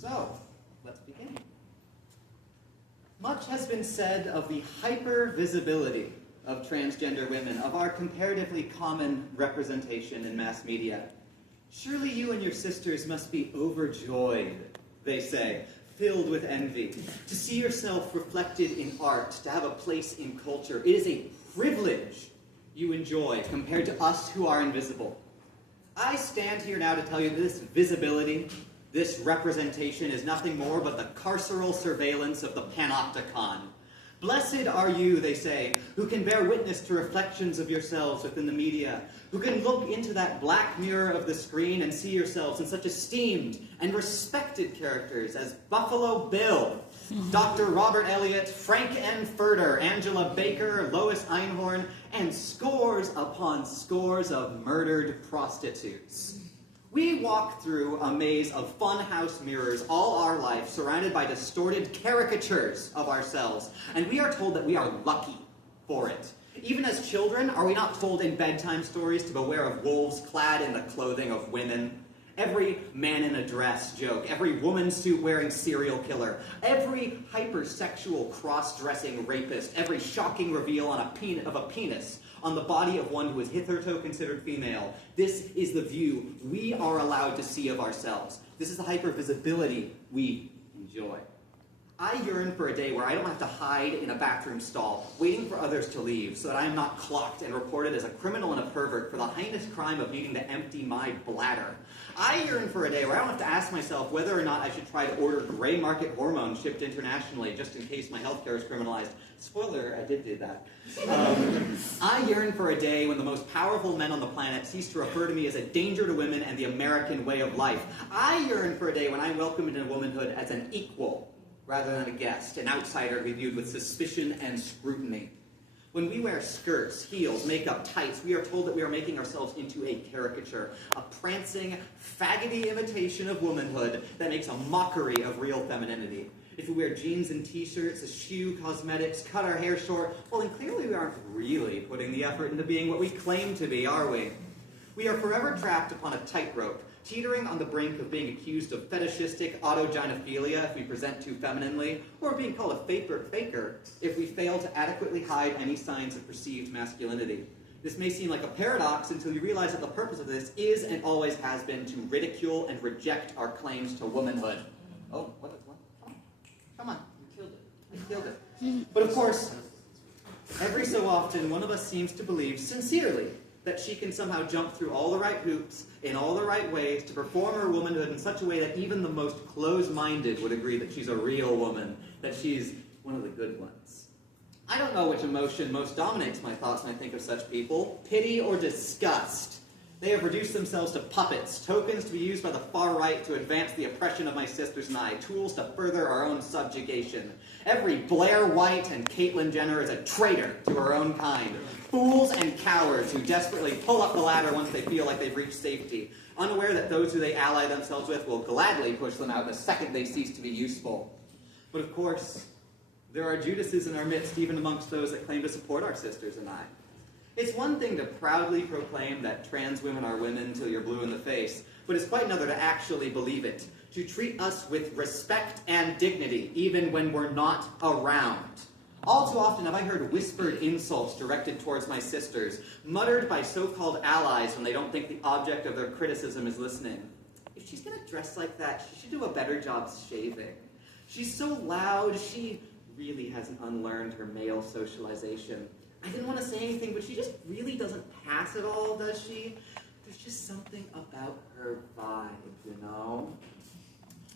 So, let's begin. Much has been said of the hyper-visibility of transgender women, of our comparatively common representation in mass media. Surely you and your sisters must be overjoyed, they say, filled with envy, to see yourself reflected in art, to have a place in culture. It is a privilege you enjoy compared to us who are invisible. I stand here now to tell you that this visibility, this representation is nothing more but the carceral surveillance of the panopticon. Blessed are you, they say, who can bear witness to reflections of yourselves within the media, who can look into that black mirror of the screen and see yourselves in such esteemed and respected characters as Buffalo Bill, Dr. Robert Elliott, Frank N. Furter, Angela Baker, Lois Einhorn, and scores upon scores of murdered prostitutes. We walk through a maze of funhouse mirrors all our life, surrounded by distorted caricatures of ourselves, and we are told that we are lucky for it. Even as children, are we not told in bedtime stories to beware of wolves clad in the clothing of women? Every man in a dress joke, every woman suit wearing serial killer, every hypersexual cross-dressing rapist, every shocking reveal on of a penis on the body of one who is hitherto considered female. This is the view we are allowed to see of ourselves. This is the hypervisibility we enjoy. I yearn for a day where I don't have to hide in a bathroom stall, waiting for others to leave, so that I am not clocked and reported as a criminal and a pervert for the heinous crime of needing to empty my bladder. I yearn for a day where I don't have to ask myself whether or not I should try to order gray market hormones shipped internationally just in case my healthcare is criminalized. Spoiler, I did do that. I yearn for a day when the most powerful men on the planet cease to refer to me as a danger to women and the American way of life. I yearn for a day when I'm welcomed into womanhood as an equal rather than a guest, an outsider to be viewed with suspicion and scrutiny. When we wear skirts, heels, makeup, tights, we are told that we are making ourselves into a caricature, a prancing, faggoty imitation of womanhood that makes a mockery of real femininity. If we wear jeans and t-shirts, eschew cosmetics, cut our hair short, well then clearly we aren't really putting the effort into being what we claim to be, are we? We are forever trapped upon a tightrope, teetering on the brink of being accused of fetishistic autogynephilia if we present too femininely, or being called a faker if we fail to adequately hide any signs of perceived masculinity. This may seem like a paradox until you realize that the purpose of this is and always has been to ridicule and reject our claims to womanhood. Oh, what? Come on, you killed it. But of course, every so often, one of us seems to believe sincerely that she can somehow jump through all the right hoops in all the right ways to perform her womanhood in such a way that even the most closed-minded would agree that she's a real woman, that she's one of the good ones. I don't know which emotion most dominates my thoughts when I think of such people, pity or disgust. They have reduced themselves to puppets, tokens to be used by the far right to advance the oppression of my sisters and I, tools to further our own subjugation. Every Blair White and Caitlyn Jenner is a traitor to her own kind. Fools and cowards who desperately pull up the ladder once they feel like they've reached safety, unaware that those who they ally themselves with will gladly push them out the second they cease to be useful. But of course, there are Judases in our midst, even amongst those that claim to support our sisters and I. It's one thing to proudly proclaim that trans women are women till you're blue in the face, but it's quite another to actually believe it, to treat us with respect and dignity, even when we're not around. All too often have I heard whispered insults directed towards my sisters, muttered by so-called allies when they don't think the object of their criticism is listening. If she's going to dress like that, she should do a better job shaving. She's so loud, she really hasn't unlearned her male socialization. I didn't want to say anything, but she just really doesn't pass at all, does she? There's just something about her vibe, you know?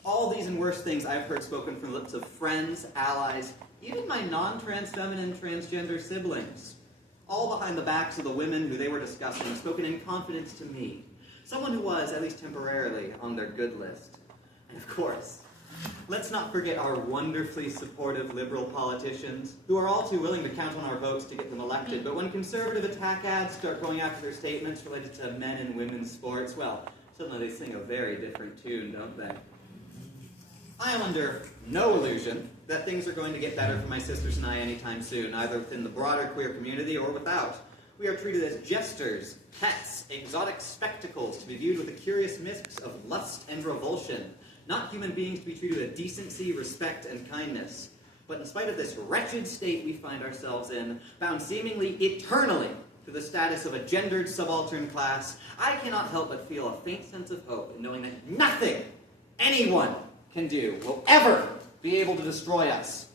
All these and worse things I've heard spoken from the lips of friends, allies, even my non-trans feminine transgender siblings. All behind the backs of the women who they were discussing, spoken in confidence to me. Someone who was, at least temporarily, on their good list. And of course, let's not forget our wonderfully supportive liberal politicians, who are all too willing to count on our votes to get them elected, but when conservative attack ads start going after their statements related to men and women's sports, well, suddenly they sing a very different tune, don't they? I am under no illusion that things are going to get better for my sisters and I anytime soon, either within the broader queer community or without. We are treated as jesters, pets, exotic spectacles to be viewed with a curious mix of lust and revulsion. not human beings to be treated with decency, respect, and kindness. But in spite of this wretched state we find ourselves in, bound seemingly eternally to the status of a gendered subaltern class, I cannot help but feel a faint sense of hope in knowing that nothing anyone can do will ever be able to destroy us.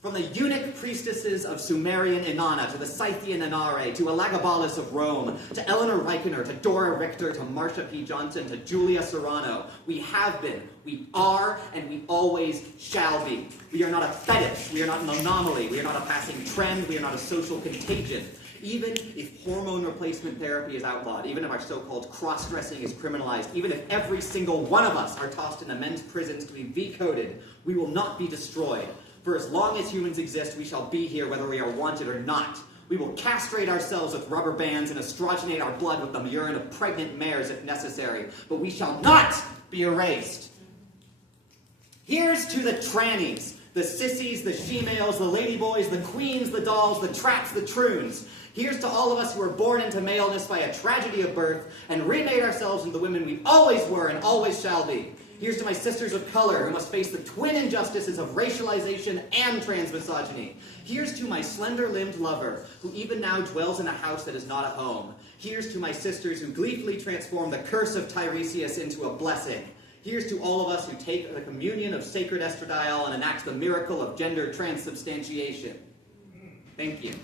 From the eunuch priestesses of Sumerian Inanna, to the Scythian Inare, to Elagabalus of Rome, to Eleanor Reichenor, to Dora Richter, to Marsha P. Johnson, to Julia Serrano, we have been, we are, and we always shall be. We are not a fetish, we are not an anomaly, we are not a passing trend, we are not a social contagion. Even if hormone replacement therapy is outlawed, even if our so-called cross-dressing is criminalized, even if every single one of us are tossed into men's prisons to be V-coded, we will not be destroyed. For as long as humans exist, we shall be here whether we are wanted or not. We will castrate ourselves with rubber bands and estrogenate our blood with the urine of pregnant mares if necessary, but we shall not be erased. Here's to the trannies, the sissies, the she-males, the ladyboys, the queens, the dolls, the traps, the troons. Here's to all of us who were born into maleness by a tragedy of birth and remade ourselves into the women we always were and always shall be. Here's to my sisters of color who must face the twin injustices of racialization and transmisogyny. Here's to my slender-limbed lover who even now dwells in a house that is not a home. Here's to my sisters who gleefully transform the curse of Tiresias into a blessing. Here's to all of us who take the communion of sacred estradiol and enact the miracle of gender transubstantiation. Thank you.